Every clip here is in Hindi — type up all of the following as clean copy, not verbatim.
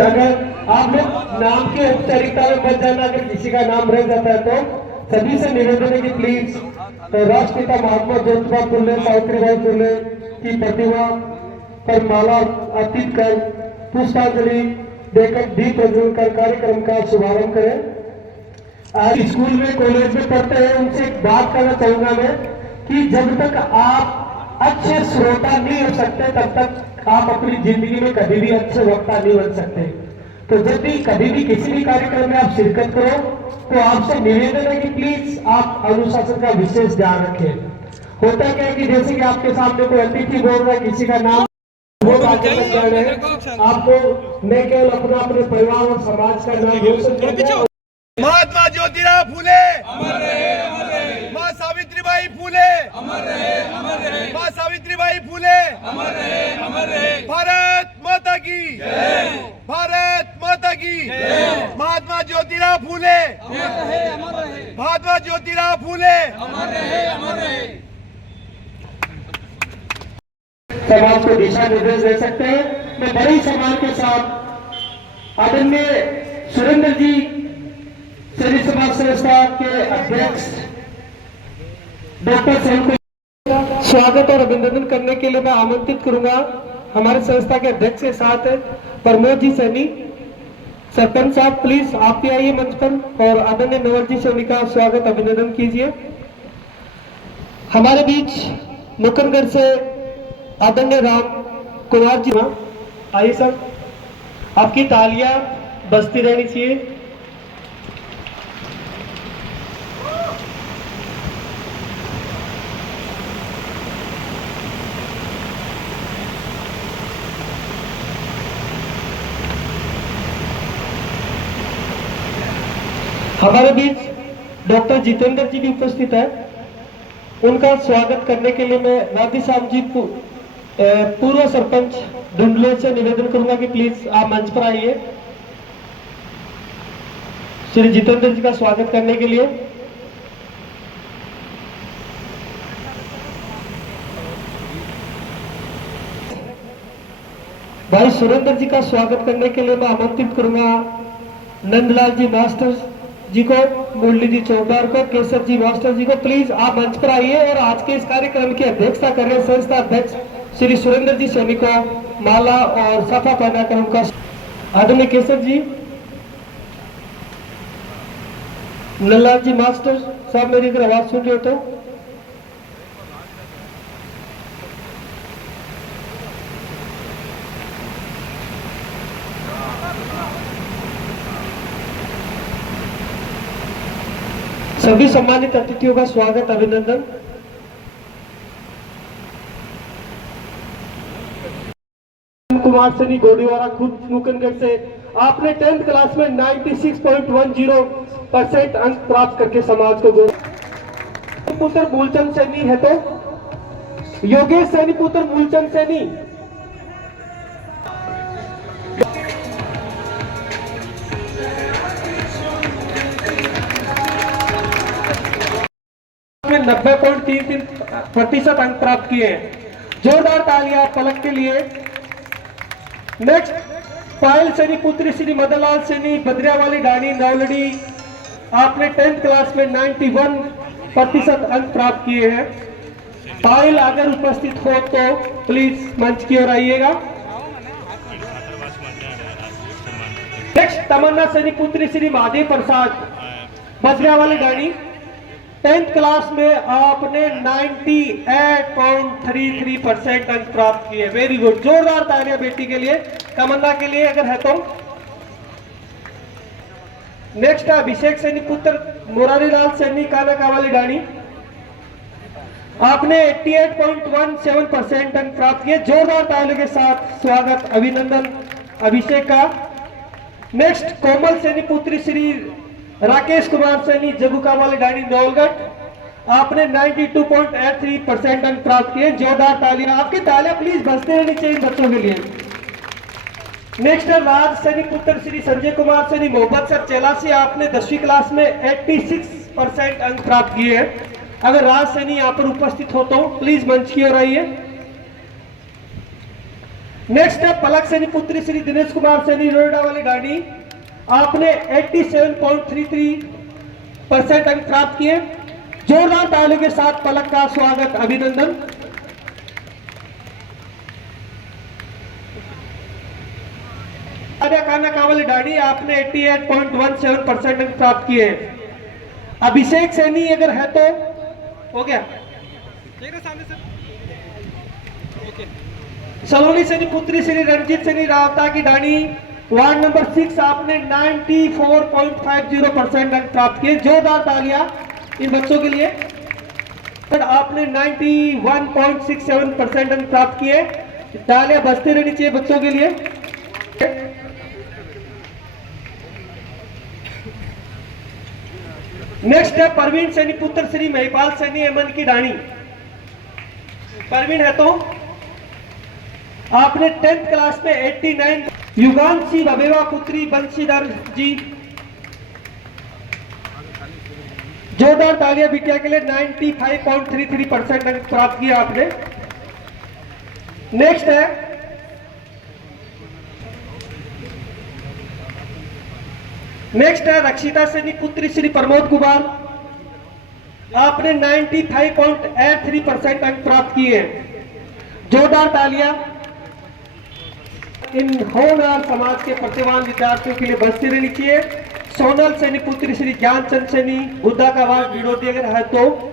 अगर आप लोग नाम के औपचारिकता में बच जाना, अगर किसी का नाम रह जाता है तो सभी से निवेदन है कि प्लीज राष्ट्रपिता महात्मा ज्योतिबा फुले सावित्रीबाई फुले की प्रतिमा पर माला अर्पित कर पुष्पांजलि देकर दीप प्रज्वलन कर कार्यक्रम का शुभारंभ करें। आज स्कूल में कॉलेज में पढ़ते हैं, उनसे एक बात करना चाहूंगा मैं कि जब तक आप अच्छे श्रोता नहीं हो सकते तब तक आप अपनी जिंदगी में कभी भी अच्छे वक्ता नहीं बन सकते। तो जब भी कभी भी किसी भी कार्यक्रम में आप शिरकत करो तो आपसे निवेदन है कि प्लीज आप अनुशासन का विशेष ध्यान रखें। होता क्या है कि जैसे कि आपके सामने कोई अतिथि बोल रहा है, किसी का नाम आपको मैं केवल अपने परिवार और समाज का नाम रोशन करना। महात्मा ज्योतिराव फुले, माँ सावित्रीबाई फुले, माँ सावित्रीबाई फुले, भारत माता की, भारत माता की। महात्मा ज्योतिराव फुले, महात्मा ज्योतिराव फुले। समाज को दिशा निर्देश दे सकते हैं। मैं बड़े सम्मान के साथ आदरणीय सुरेंद्र जी शरीर समाज संस्था के अध्यक्ष डॉक्टर सैन को स्वागत और अभिनंदन करने के लिए मैं आमंत्रित करूंगा। हमारे संस्था के अध्यक्ष के साथ प्रमोद जी सैनी। सरपंच साहब प्लीज आप भी आइए मंच पर और आदरणीय नवल जी सैनी का स्वागत अभिनंदन कीजिए। हमारे बीच मुकनगढ़ से आदरणीय राम कुमार जी आइए सर, आपकी तालियां बजती रहनी चाहिए। हमारे बीच डॉक्टर जितेंद्र जी भी उपस्थित है। उनका स्वागत करने के लिए मैं राधे श्याम जी पूर्व सरपंच डुंडले से निवेदन करूंगा कि प्लीज आप मंच पर आइए श्री जितेंद्र जी का स्वागत करने के लिए। भाई सुरेंद्र जी का स्वागत करने के लिए मैं आमंत्रित करूंगा नंदलाल जी मास्टर जी को, मुरली जी चौधार को, केसर जी मास्टर जी को। प्लीज आप मंच पर आइए और आज के इस कार्यक्रम की अध्यक्षता कर रहे संस्था अध्यक्ष श्री सुरेंद्र जी सैनी को माला और साफा पहनाकर उनका आदरणीय केसर जी, नंदलाल जी मास्टर साहब मेरी अगर आवाज सुन रहे हो तो सभी सम्मानित अतिथियों का स्वागत अभिनंदन। कुमार सैनी गोड़ीवाला खुद मुकनगढ़ से आपने 10th क्लास में 96.10% अंक प्राप्त करके समाज को गौरव। पुत्र मूलचंद सैनी है तो योगेश सैनी पुत्र मूलचंद सैनी। में 90.33% अंक प्राप्त किए हैं। जोरदार तालियां पलक के लिए। नेक्स्ट पायल सैनी पुत्री श्री मदनलाल सैनी बद्रियावाली डानी नवलड़ी, आपने 10th क्लास में 91% अंक प्राप्त किए हैं। पायल अगर उपस्थित हो तो प्लीज मंच की ओर आइएगा। नेक्स्ट तमन्ना सैनी पुत्री श्री महादेव प्रसाद बद्रियावाली डानी, 10th क्लास में आपने 98.33% अंक प्राप्त किए। वेरी गुड, जोरदार तालियां बेटी के लिए, तमन्ना के लिए अगर है तो। नेक्स्ट अभिषेक सैनी पुत्र मुरारी लाल सैनी कानाकावाली डानी, आपने 88.17% अंक प्राप्त किए। जोरदार तालियों के साथ स्वागत अभिनंदन अभिषेक का। नेक्स्ट कोमल सैनी पुत्री श्री राकेश कुमार सैनी जगुकावाली डानी नौलगढ़, आपने 92.83% अंक प्राप्त किए। जोरदार तालियां, आपकी तालियां प्लीज बजते रहनी चाहिए बच्चों के लिए। नेक्स्ट है राज सैनी पुत्र श्री संजय कुमार सैनी मोहब्बत सर चेलासी, आपने 10वीं क्लास में 86% अंक प्राप्त किए हैं। अगर राज सैनी यहाँ पर उपस्थित हो तो प्लीज मंच की ओर आइए। नेक्स्ट है पलक सैनी पुत्री श्री दिनेश कुमार सैनी नोएडा वाली गाड़ी, आपने 87.33% अंक प्राप्त किए। जोरदार तालियों के साथ पलक का स्वागत, अभिनंदन। खाना कावली डाड़ी, आपने 88.17% अंक प्राप्त किए। अभिषेक सैनी अगर है तो हो गया। सलोनी सैनी पुत्री श्री रंजीत सैनी रावता की डाणी, वार्ड नंबर 6, आपने 94.50% अंक प्राप्त किए। जोरदार तालियां इन बच्चों के लिए। आपने 91.67% अंक प्राप्त किए। तालियां बजती रहनी चाहिए बच्चों के लिए। नेक्स्ट है परवीन सैनी पुत्र श्री महिपाल सैनी एमन की डाणी। परवीन है तो आपने 10th क्लास में 89। युगांशी बबेवा पुत्री बंशीधर जी, जोरदार तालियां बिटिया के लिए। 95.33% अंक प्राप्त किया आपने। नेक्स्ट है रक्षिता सैनी पुत्री श्री प्रमोद कुमार, आपने 95.83% अंक प्राप्त किए। जोरदार तालियां इन होनहार समाज के प्रतिभावान विद्यार्थियों के लिए बजती रहनी चाहिए। सोनल सैनी पुत्री श्री ज्ञानचंद सैनी बुद्धा का वार्ड विरोधी अगर है तो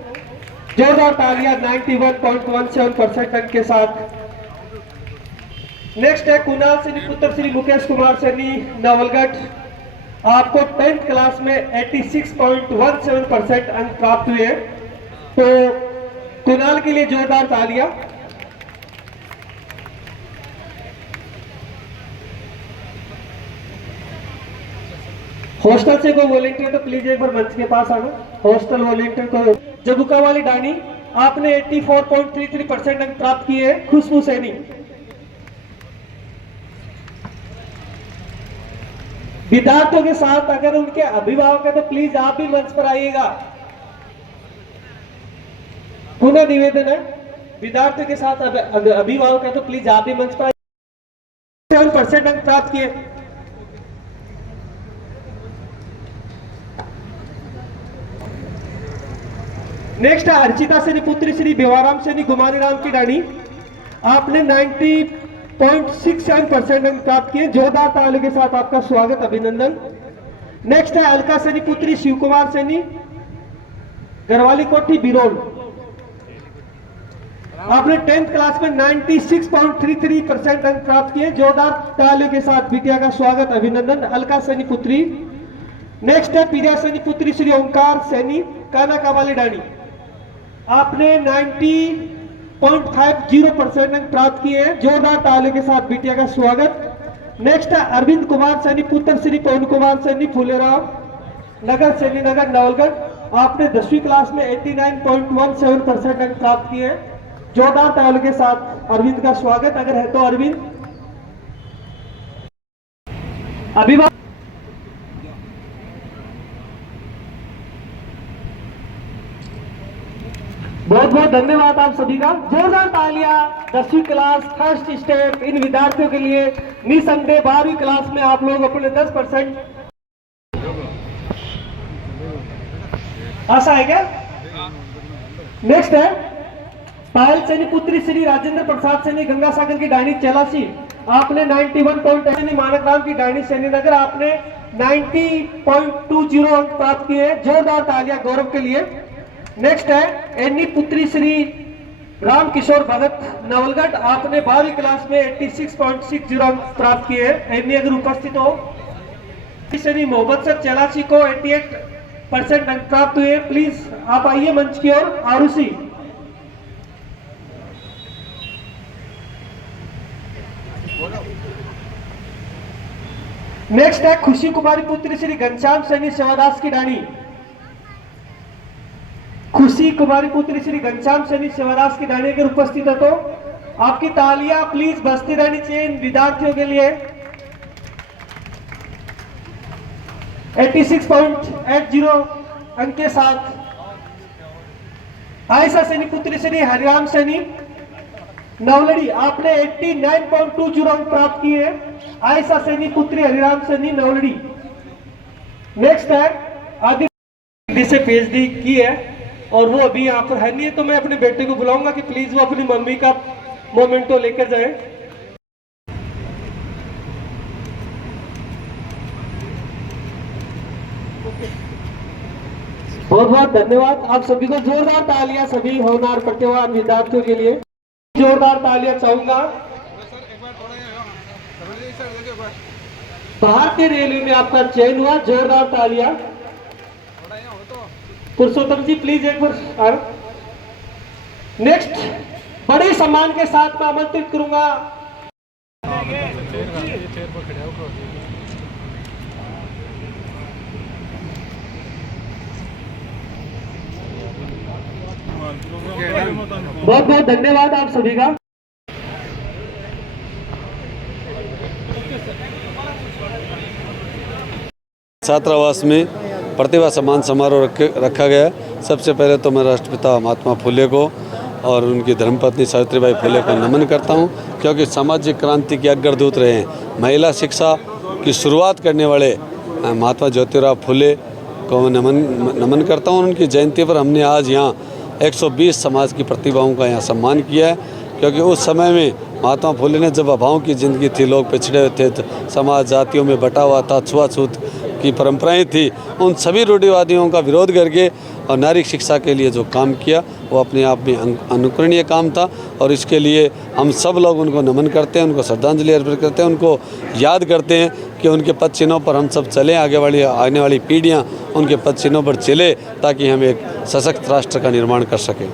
जोरदार तालियां 91.17% अंक के साथ। नेक्स्ट है कुणाल सैनी पुत्र श्री मुकेश कुमार सैनी नवलगढ़, आपको 10th क्लास में 86.17% अंक प्राप्त हुए। तो कुणाल के लिए जोरदार तालियां। हॉस्टल से कोई वॉलेंटियर तो प्लीज एक बार मंच के पास आना। हॉस्टल वॉलेंटियर को जबुका वाली डाणी, आपने 84.33% अंक प्राप्त किए। खुशबू सैनी, विद्यार्थियों के साथ अगर उनके अभिभावक है तो प्लीज आप भी मंच पर आइएगा। पुनः निवेदन है, विद्यार्थियों के साथ अभिभावक है तो प्लीज आप भी मंच पर आइए। 7% अंक प्राप्त किए। नेक्स्ट है अर्चिता सैनी पुत्री श्री भिवाराम सैनी गुमानी राम की डाणी, आपने 90.67% अंक प्राप्त किए। जोरदार तालियों के साथ आपका स्वागत, अभिनंदन। नेक्स्ट है अलका सैनी पुत्री शिव कुमार सैनी गरवाली कोठी बिरोल, आपने 10th क्लास में 96.33% अंक प्राप्त किए। जोरदार तालियों के साथ बिटिया का स्वागत, अभिनंदन, अलका सैनी पुत्री। नेक्स्ट है पिरिया सैनी पुत्री श्री ओंकार सैनी काना कावाली डाणी, आपने 90.50% अंक प्राप्त किए हैं। जोरदार तालियों के साथ बिटिया का स्वागत। नेक्स्ट है अरविंद कुमार सैनी पुत्र श्री पवन कुमार सैनी फुलेराव नगर सैनी नगर नवलगढ़, आपने 10वीं क्लास में 89.17% अंक प्राप्त किए हैं। जोरदार तालियों के साथ अरविंद का स्वागत अगर है तो। अरविंद अभिभावक, बहुत बहुत धन्यवाद आप सभी का। जोरदार तालियां 10वीं क्लास फर्स्ट स्टेप इन विद्यार्थियों के लिए। निसंदेह 12वीं क्लास में आप लोग अपने 10% आशा है क्या? नेक्स्ट है पायल सैनी पुत्री श्री राजेंद्र प्रसाद सैनी गंगा सागर की डाणी चेलासी, आपने 91. मानक राम की डाणी सैनी नगर, आपने 90.20 अंक प्राप्त किए। जोरदार तालियां गौरव के लिए। नेक्स्ट है एनी पुत्री श्री राम किशोर भगत नवलगढ़, आपने 12वीं क्लास में 86.60 अंक प्राप्त किए। एनी अगर उपस्थित हो। श्री मोहम्मद सर चेलासी को 88% अंक प्राप्त हुए। प्लीज आप आइए मंच की ओर। आरुषि, नेक्स्ट है खुशी कुमारी पुत्री श्री घनश्याम सैनी सेवादास की डाणी, खुशी कुमारी पुत्री श्री घनश्याम सैनी सेवादास की डाणी अगर उपस्थित है तो आपकी तालियां प्लीज बजती रहनी चाहिए इन विद्यार्थियों के लिए। 86.80 अंक के साथ आयशा सैनी पुत्री श्री हरिराम सैनी नवलड़ी आपने 89.20 अंक प्राप्त किए हैं। आयशा सैनी पुत्री हरिराम सैनी नवलड़ी। नेक्स्ट है आदित्य से पीएचडी की है और वो अभी यहाँ पर है नहीं है, तो मैं अपने बेटे को बुलाऊंगा कि प्लीज वो अपनी मम्मी का मोमेंटो लेकर जाए। बहुत बहुत धन्यवाद आप सभी को। जोरदार तालियां सभी होनहार प्रतिभावान विद्यार्थियों के लिए, जोरदार तालियां चाहूंगा। भारतीय रेलवे में आपका चयन हुआ, जोरदार तालियां। पुरुषोत्तम जी प्लीज एक बार। नेक्स्ट बड़े सम्मान के साथ मैं आमंत्रित करूंगा बहुत बहुत धन्यवाद आप सभी का। छात्रावास में प्रतिभा सम्मान समारोह रखा गया। सबसे पहले तो मैं राष्ट्रपिता महात्मा फुले को और उनकी धर्मपत्नी सावित्रीबाई फुले को नमन करता हूं, क्योंकि सामाजिक क्रांति के अग्रदूत रहे हैं। महिला शिक्षा की शुरुआत करने वाले महात्मा ज्योतिराव फुले को नमन करता हूं। उनकी जयंती पर हमने आज यहाँ 120 समाज की प्रतिभाओं का यहाँ सम्मान किया है, क्योंकि उस समय में महात्मा फुले ने जब अभावों की ज़िंदगी थी, लोग पिछड़े हुए थे, समाज जातियों में बटा हुआ था, छुआछूत की परंपराएं थी, उन सभी रूढ़िवादियों का विरोध करके और नारी शिक्षा के लिए जो काम किया वो अपने आप में अनुकरणीय काम था। और इसके लिए हम सब लोग उनको नमन करते हैं, उनको श्रद्धांजलि अर्पित करते हैं, उनको याद करते हैं कि उनके पद चिन्हों पर हम सब चलें, आने वाली पीढ़ियाँ उनके पद चिन्हों पर चले, ताकि हम एक सशक्त राष्ट्र का निर्माण कर सकें।